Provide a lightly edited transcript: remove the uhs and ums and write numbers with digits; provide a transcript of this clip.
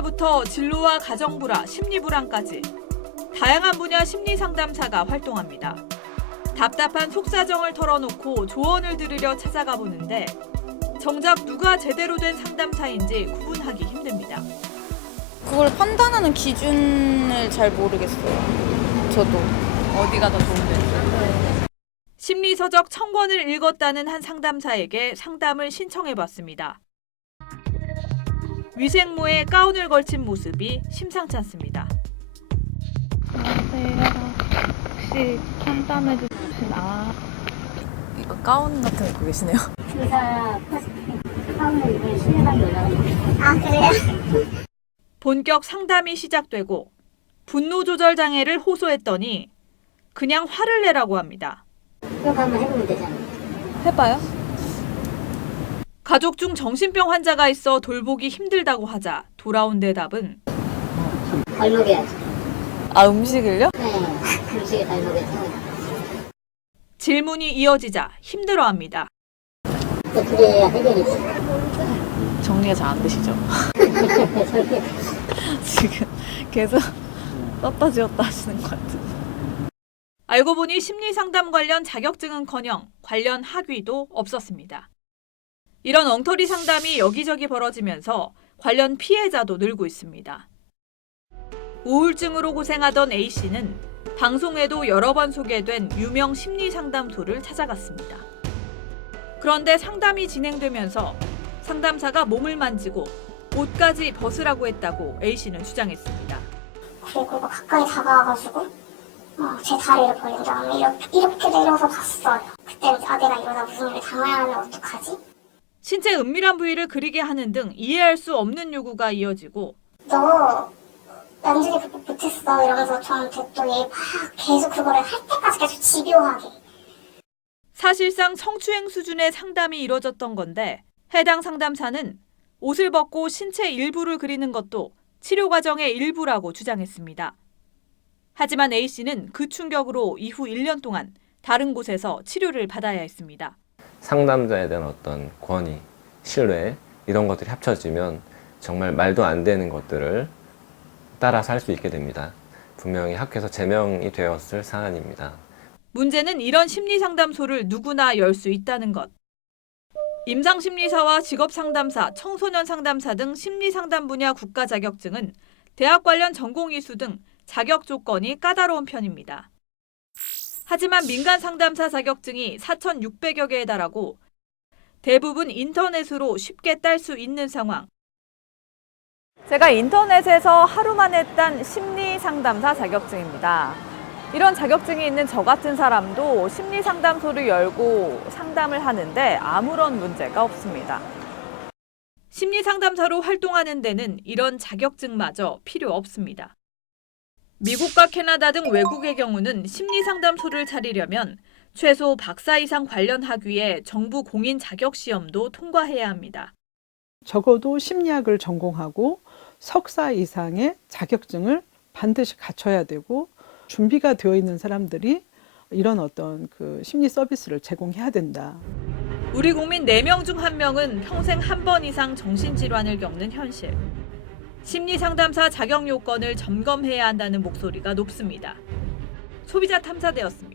문제부터 진로와 가정불화, 심리불안까지 다양한 분야 심리상담사가 활동합니다. 답답한 속사정을 털어놓고 조언을 들으려 찾아가 보는데 정작 누가 제대로 된 상담사인지 구분하기 힘듭니다. 그걸 판단하는 기준을 잘 모르겠어요. 저도. 어디가 더 좋은지. 심리서적 1000권을 읽었다는 한 상담사에게 상담을 신청해봤습니다. 위생모에 가운을 걸친 모습이 심상치 않습니다. 안녕하세요. 혹시 상담해 주시나? 이거 가운 같은 거 입고 계시네요. 주사 가운을 입은 신뢰받는 여자가. 아, 그래요? 본격 상담이 시작되고 분노 조절 장애를 호소했더니 그냥 화를 내라고 합니다. 이거 한번 해보면 되잖아요. 해봐요. 가족 중 정신병 환자가 있어 돌보기 힘들다고 하자 돌아온 대답은 덜 먹여야죠. 아, 음식을요? 네, 음식에 덜 먹여서. 질문이 이어지자 힘들어합니다. 또 그래야 해결이지. 정리가 잘 안 되시죠? 지금 계속 떴다 지웠다 하시는 것 같은데. 알고 보니 심리상담 관련 자격증은커녕 관련 학위도 없었습니다. 이런 엉터리 상담이 여기저기 벌어지면서 관련 피해자도 늘고 있습니다. 우울증으로 고생하던 A씨는 방송에도 여러 번 소개된 유명 심리상담소를 찾아갔습니다. 그런데 상담이 진행되면서 상담사가 몸을 만지고 옷까지 벗으라고 했다고 A씨는 주장했습니다. 그리고 가까이 다가와가지고 제 다리를 벌린 다음에 이렇게 내려서 봤어요. 그때 내가 이러다 무슨 일을 당해야 하면 어떡하지? 신체 은밀한 부위를 그리게 하는 등 이해할 수 없는 요구가 이어지고 너 만지기 못했어 이러면서 저한테 또 얘 막 계속 그거를 할 때까지 계속 집요하게. 사실상 성추행 수준의 상담이 이뤄졌던 건데 해당 상담사는 옷을 벗고 신체 일부를 그리는 것도 치료 과정의 일부라고 주장했습니다. 하지만 A씨는 그 충격으로 이후 1년 동안 다른 곳에서 치료를 받아야 했습니다. 상담자에 대한 어떤 권위, 신뢰 이런 것들이 합쳐지면 정말 말도 안 되는 것들을 따라서 할 수 있게 됩니다. 분명히 학회에서 제명이 되었을 사안입니다. 문제는 이런 심리상담소를 누구나 열 수 있다는 것. 임상심리사와 직업상담사, 청소년 상담사 등 심리상담 분야 국가 자격증은 대학 관련 전공 이수 등 자격 조건이 까다로운 편입니다. 하지만 민간 상담사 자격증이 4,600여 개에 달하고 대부분 인터넷으로 쉽게 딸 수 있는 상황. 제가 인터넷에서 하루 만에 딴 심리상담사 자격증입니다. 이런 자격증이 있는 저 같은 사람도 심리상담소를 열고 상담을 하는데 아무런 문제가 없습니다. 심리상담사로 활동하는 데는 이런 자격증마저 필요 없습니다. 미국과 캐나다 등 외국의 경우는 심리상담소를 차리려면 최소 박사 이상 관련 학위에 정부 공인 자격 시험도 통과해야 합니다. 적어도 심리학을 전공하고 석사 이상의 자격증을 반드시 갖춰야 되고 준비가 되어 있는 사람들이 이런 어떤 그 심리 서비스를 제공해야 된다. 우리 국민 4명 중 1명은 평생 한 번 이상 정신질환을 겪는 현실. 심리상담사 자격 요건을 점검해야 한다는 목소리가 높습니다. 소비자 탐사대였습니다.